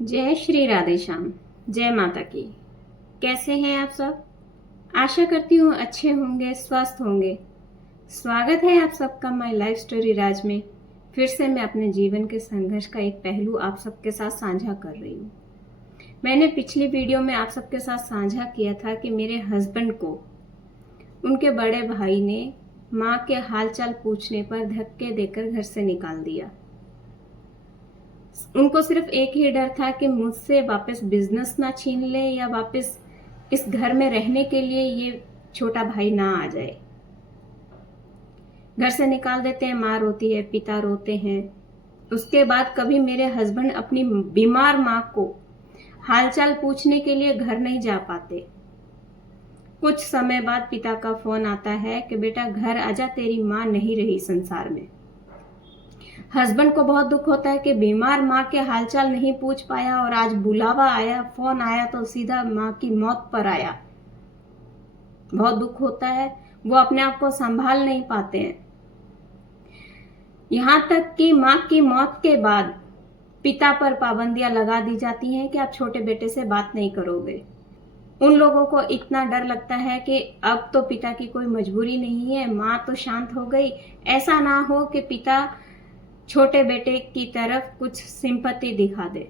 जय श्री राधे श्याम। जय माता की। कैसे हैं आप सब? आशा करती हूँ अच्छे होंगे, स्वस्थ होंगे। स्वागत है आप सबका माय लाइफ स्टोरी राज में। फिर से मैं अपने जीवन के संघर्ष का एक पहलू आप सबके साथ साझा कर रही हूँ। मैंने पिछली वीडियो में आप सबके साथ साझा किया था कि मेरे हस्बैंड को उनके बड़े भाई ने माँ के हालचाल पूछने पर धक्के देकर घर से निकाल दिया। उनको सिर्फ एक ही डर था कि मुझसे वापस बिजनेस ना छीन ले या वापस इस घर में रहने के लिए ये छोटा भाई ना आ जाए। घर से निकाल देते हैं, माँ रोती है, पिता रोते हैं। उसके बाद कभी मेरे हस्बैंड अपनी बीमार माँ को हालचाल पूछने के लिए घर नहीं जा पाते। कुछ समय बाद पिता का फोन आता है कि बेटा घर आजा, तेरी माँ नहीं रही संसार में। हस्बैंड को बहुत दुख होता है कि बीमार माँ के हालचाल नहीं पूछ पाया और आज बुलावा आया, फोन आया तो सीधा माँ की मौत पर आया। बहुत दुख होता है, वो अपने आप को संभाल नहीं पाते हैं। यहाँ तक कि माँ की मौत के बाद पिता पर पाबंदियां लगा दी जाती हैं कि आप छोटे बेटे से बात नहीं करोगे। उन लोगों को इतना डर लगता है कि अब तो पिता की कोई मजबूरी नहीं है, माँ तो शांत हो गई। ऐसा ना हो कि पिता छोटे बेटे की तरफ कुछ सिंपैथी दिखा दे।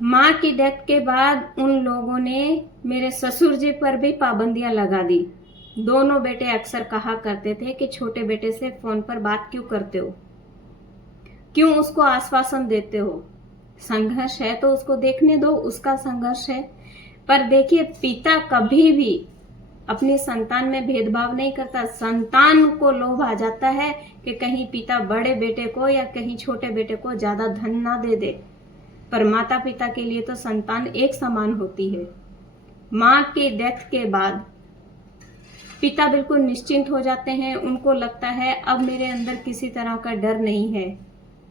माँ की डेथ के बाद उन लोगों ने मेरे ससुर जी पर भी पाबंदियां लगा दी। दोनों बेटे अक्सर कहा करते थे कि छोटे बेटे से फोन पर बात क्यों करते हो, क्यों उसको आश्वासन देते हो। संघर्ष है तो उसको देखने दो, उसका संघर्ष है। पर देखिए, पिता कभी भी अपनी संतान में भेदभाव नहीं करता। संतान को लोभ आ जाता है कि कहीं पिता बड़े बेटे को या कहीं छोटे बेटे को ज्यादा धन ना दे दे, पर माता पिता के लिए तो संतान एक समान होती है। माँ के डेथ के बाद पिता बिल्कुल निश्चिंत हो जाते हैं। उनको लगता है अब मेरे अंदर किसी तरह का डर नहीं है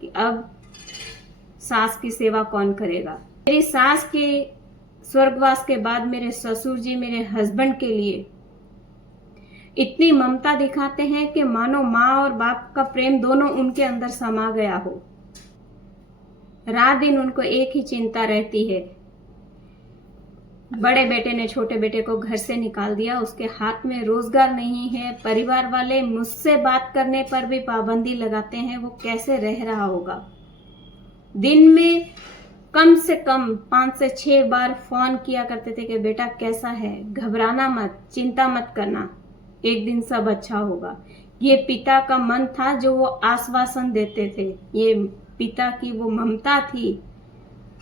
कि अब सास की सेवा कौन करेगा। मेरी सास के स्वर्गवास के बाद मेरे ससुर जी मेरे हस्बैंड के लिए इतनी ममता दिखाते हैं कि मानो माँ और बाप का प्रेम दोनों उनके अंदर समा गया हो। रात दिन उनको एक ही चिंता रहती है। बड़े बेटे ने छोटे बेटे को घर से निकाल दिया, उसके हाथ में रोजगार नहीं है। परिवार वाले मुझसे बात करने पर भी पाबंदी लगाते हैं, वो कैसे रह रहा होगा। दिन में कम से कम 5 से 6 बार फोन किया करते थे कि बेटा कैसा है, घबराना मत, चिंता मत करना, एक दिन सब अच्छा होगा। ये पिता का मन था जो वो आश्वासन देते थे। ये पिता की वो ममता थी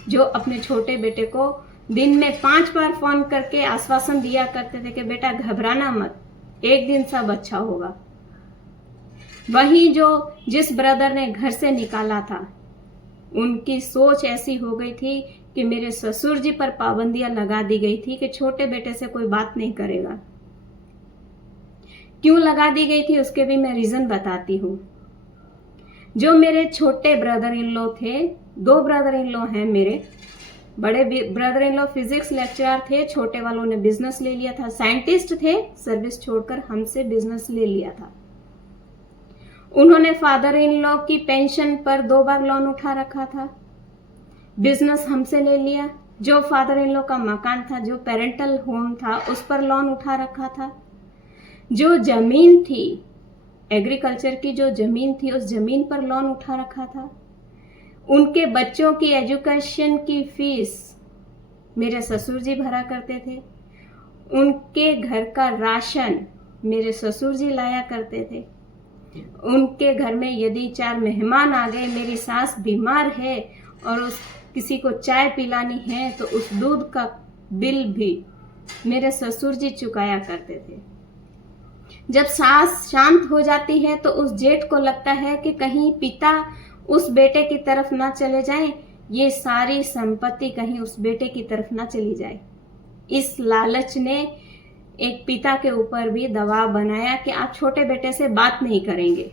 जो अपने छोटे बेटे को दिन में 5 बार फोन करके आश्वासन दिया करते थे कि बेटा घबराना मत, एक दिन सब अच्छा होगा। वही जो जिस ब्रदर ने घर से निकाला था, उनकी सोच ऐसी हो गई थी कि मेरे ससुर जी पर पाबंदियां लगा दी गई थी कि छोटे बेटे से कोई बात नहीं करेगा। क्यों लगा दी गई थी उसके भी मैं रीजन बताती हूँ। जो मेरे छोटे ब्रदर इन लॉ थे, 2 ब्रदर इन लॉ हैं मेरे। बड़े brother in law physics lecturer थे, छोटे वालों ने बिजनेस ले लिया था। साइंटिस्ट थे, सर्विस छोड़कर हमसे बिजनेस ले लिया था। उन्होंने फादर इन लॉ की पेंशन पर 2 बार लोन उठा रखा था। बिजनेस हमसे ले लिया। जो फादर इन लॉ का मकान था, जो पेरेंटल होम था, उस पर लोन उठा रखा था। जो जमीन थी, एग्रीकल्चर की जो जमीन थी, उस जमीन पर लोन उठा रखा था। उनके बच्चों की एजुकेशन की फीस मेरे ससुर जी भरा करते थे। उनके घर का राशन मेरे ससुर जी लाया करते थे। उनके घर में यदि 4 मेहमान आ गए, मेरी सास बीमार है और उस किसी को चाय पिलानी है, तो उस दूध का बिल भी मेरे ससुर जी चुकाया करते थे। जब सास शांत हो जाती है तो उस जेठ को लगता है कि कहीं पिता उस बेटे की तरफ ना चले जाएं, ये सारी संपत्ति कहीं उस बेटे की तरफ ना चली जाए। इस लालच ने एक पिता के ऊपर भी दबाव बनाया कि आप छोटे बेटे से बात नहीं करेंगे।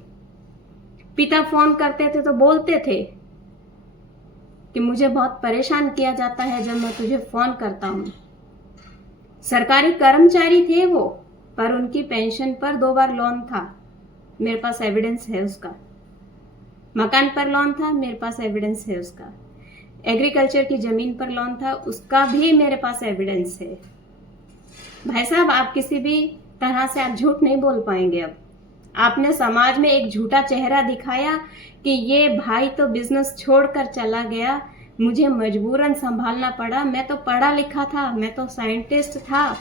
पिता फोन करते थे तो बोलते थे कि मुझे बहुत परेशान किया जाता है जब मैं तुझे फोन करता हूं। सरकारी कर्मचारी थे वो, पर उनकी पेंशन पर 2 बार लोन था, मेरे पास एविडेंस है उसका। मकान पर लोन था, मेरे पास एविडेंस है उसका। एग्रीकल्चर की ज़मीन पर लोन था, उसका भी मेरे पास एविडेंस है। भाई साहब, आप किसी भी तरह से आप झूठ नहीं बोल पाएंगे। अब आपने समाज में एक झूठा चेहरा दिखाया कि ये भाई तो बिजनेस छोड़कर चला गया, मुझे मजबूरन संभालना पड़ा, मैं तो पढ़ा लिखा था, मैं तो साइंटिस्ट था,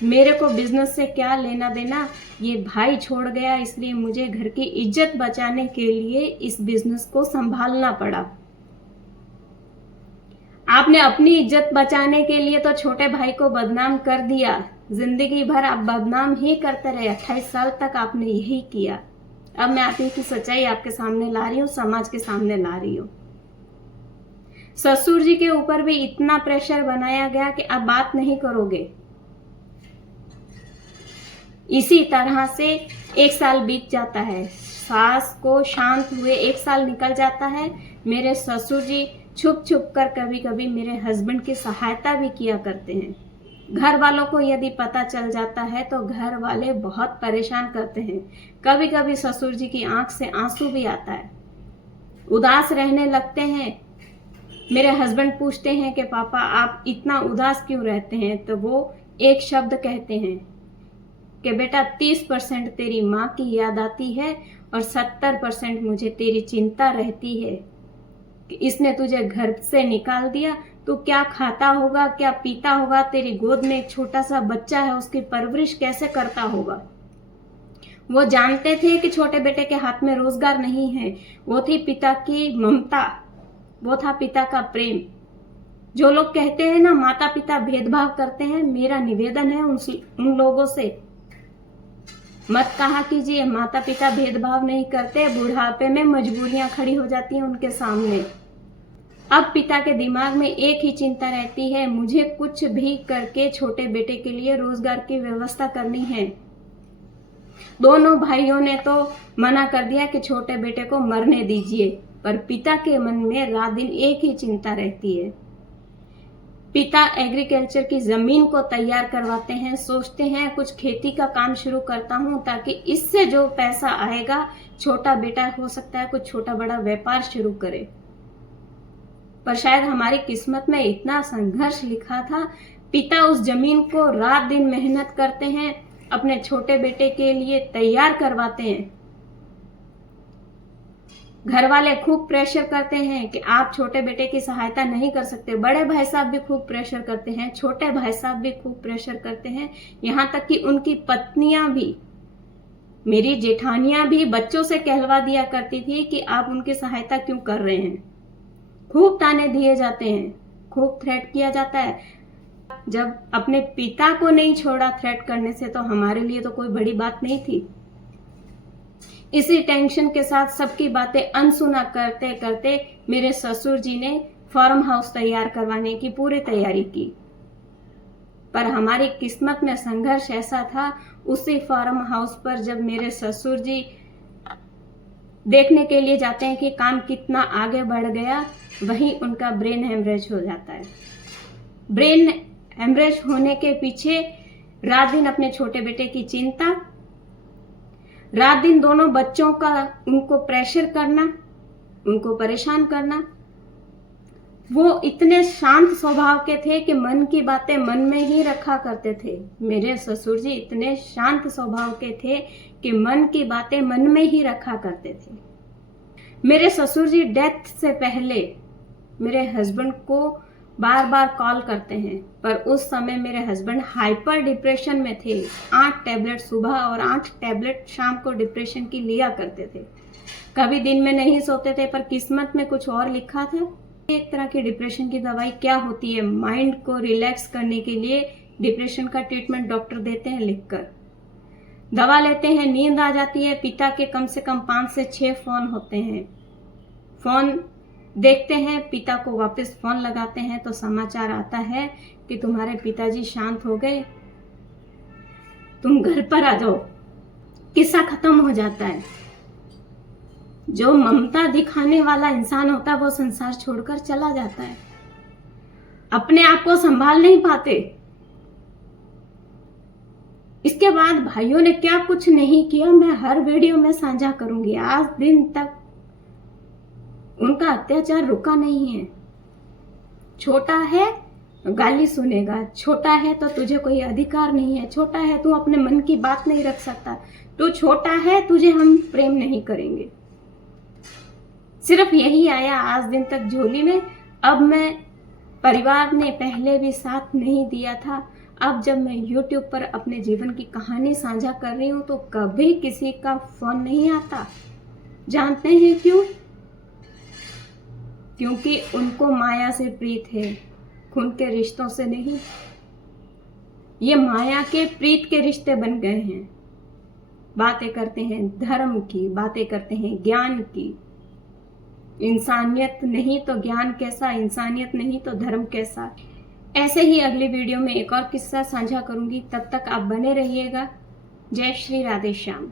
मेरे को बिजनेस से क्या लेना देना, ये भाई छोड़ गया इसलिए मुझे घर की इज्जत बचाने के लिए इस बिजनेस को संभालना पड़ा। आपने अपनी इज्जत बचाने के लिए तो छोटे भाई को बदनाम कर दिया, जिंदगी भर आप बदनाम ही करते रहे, 28 साल तक आपने यही किया। अब मैं आप ही की सच्चाई आपके सामने ला रही हूँ, समाज के सामने ला रही हूँ। ससुर जी के ऊपर भी इतना प्रेशर बनाया गया कि अब बात नहीं करोगे। इसी तरह से 1 साल बीत जाता है, सास को शांत हुए 1 साल निकल जाता है। मेरे ससुर जी छुप छुप कर कभी कभी मेरे हस्बैंड की सहायता भी किया करते हैं। घर वालों को यदि पता चल जाता है तो घर वाले बहुत परेशान करते हैं। कभी कभी ससुर जी की आंख से आंसू भी आता है, उदास रहने लगते हैं। मेरे हस्बैंड पूछते हैं कि पापा आप इतना उदास क्यों रहते हैं, तो वो एक शब्द कहते हैं कि बेटा 30% तेरी माँ की याद आती है और 70% मुझे तेरी चिंता रहती है कि इसने तुझे घर से निकाल दिया, तू क्या खाता होगा, क्या पीता होगा, तेरी गोद में एक छोटा सा बच्चा है, उसकी परवरिश कैसे करता होगा। वो जानते थे कि छोटे बेटे के हाथ में रोजगार नहीं है, वो थी पिता की ममता, वो था पिता का प्रेम। जो लोग कहते हैं ना माता पिता भेदभाव करते हैं, मेरा निवेदन है उन लोगों से मत कहा कीजिए, माता पिता भेदभाव नहीं करते, बुढ़ापे में मजबूरियां खड़ी हो जाती हैं उनके सामने। अब पिता के दिमाग में एक ही चिंता रहती है, मुझे कुछ भी करके छोटे बेटे के लिए रोजगार की व्यवस्था करनी है। दोनों भाइयों ने तो मना कर दिया कि छोटे बेटे को मरने दीजिए, पर पिता के मन में रात दिन एक ही चिंता रहती है। पिता एग्रीकल्चर की जमीन को तैयार करवाते हैं, सोचते हैं कुछ खेती का काम शुरू करता हूं ताकि इससे जो पैसा आएगा छोटा बेटा हो सकता है कुछ छोटा बड़ा व्यापार शुरू करे। पर शायद हमारी किस्मत में इतना संघर्ष लिखा था। पिता उस जमीन को रात दिन मेहनत करते हैं, अपने छोटे बेटे के लिए तैयार करवाते हैं। घर वाले खूब प्रेशर करते हैं कि आप छोटे बेटे की सहायता नहीं कर सकते। बड़े भाई साहब भी खूब प्रेशर करते हैं, छोटे भाई साहब भी खूब प्रेशर करते हैं, यहाँ तक कि उनकी पत्नियां भी, मेरी जेठानियां भी बच्चों से कहलवा दिया करती थी कि आप उनकी सहायता क्यों कर रहे हैं। खूब ताने दिए जाते हैं, खूब थ्रेट किया जाता है। जब अपने पिता को नहीं छोड़ा थ्रेट करने से, तो हमारे लिए तो कोई बड़ी बात नहीं थी। इसी टेंशन के साथ सबकी बातें अनसुना करते करते मेरे ससुर जी ने फार्म हाउस तैयार करवाने की पूरी तैयारी की। पर हमारी किस्मत में संघर्ष ऐसा था, उसी फार्म हाउस पर जब मेरे ससुर जी देखने के लिए जाते हैं कि काम कितना आगे बढ़ गया, वहीं उनका ब्रेन हेमरेज हो जाता है। ब्रेन हेमरेज होने के पीछे रात दिन अपने छोटे बेटे की चिंता, रात दिन दोनों बच्चों का उनको प्रेशर करना, उनको परेशान करना। वो इतने शांत स्वभाव के थे कि मन की बातें मन में ही रखा करते थे। मेरे ससुर जी इतने शांत स्वभाव के थे कि मन की बातें मन में ही रखा करते थे। मेरे ससुर जी डेथ से पहले मेरे हस्बैंड को बार बार कॉल करते हैं, पर उस समय मेरे हस्बैंड हाइपर डिप्रेशन में थे। 8 टैबलेट सुबह और 8 टैबलेट शाम को डिप्रेशन की लिया करते थे। कभी दिन में नहीं सोते थे, पर किस्मत में कुछ और लिखा था। एक तरह की डिप्रेशन की दवाई क्या होती है, माइंड को रिलैक्स करने के लिए डिप्रेशन का ट्रीटमेंट डॉक्टर देते हैं लिखकर। दवा लेते हैं, नींद आ जाती है। पिता के कम से कम 5 से 6 फोन होते हैं। फोन देखते हैं, पिता को वापस फोन लगाते हैं तो समाचार आता है कि तुम्हारे पिताजी शांत हो गए, तुम घर पर आ जाओ। किस्सा खत्म हो जाता है। जो ममता दिखाने वाला इंसान होता है वो संसार छोड़कर चला जाता है, अपने आप को संभाल नहीं पाते। इसके बाद भाइयों ने क्या कुछ नहीं किया, मैं हर वीडियो में साझा करूंगी। आज दिन तक उनका अत्याचार रुका नहीं है। छोटा है गाली सुनेगा, छोटा है तो तुझे कोई अधिकार नहीं है, छोटा है तू अपने मन की बात नहीं रख सकता, तू छोटा है, तुझे हम प्रेम नहीं करेंगे। सिर्फ यही आया आज दिन तक झोली में। अब मैं परिवार ने पहले भी साथ नहीं दिया था, अब जब मैं YouTube पर अपने जीवन की कहानी साझा कर रही हूं तो कभी किसी का फोन नहीं आता। जानते हैं क्यों? क्योंकि उनको माया से प्रीत है, खून के रिश्तों से नहीं। ये माया के प्रीत के रिश्ते बन गए हैं। बातें करते हैं धर्म की, बातें करते हैं ज्ञान की। इंसानियत नहीं तो ज्ञान कैसा, इंसानियत नहीं तो धर्म कैसा। ऐसे ही अगली वीडियो में एक और किस्सा साझा करूंगी। तब तक आप बने रहिएगा। जय श्री राधे श्याम।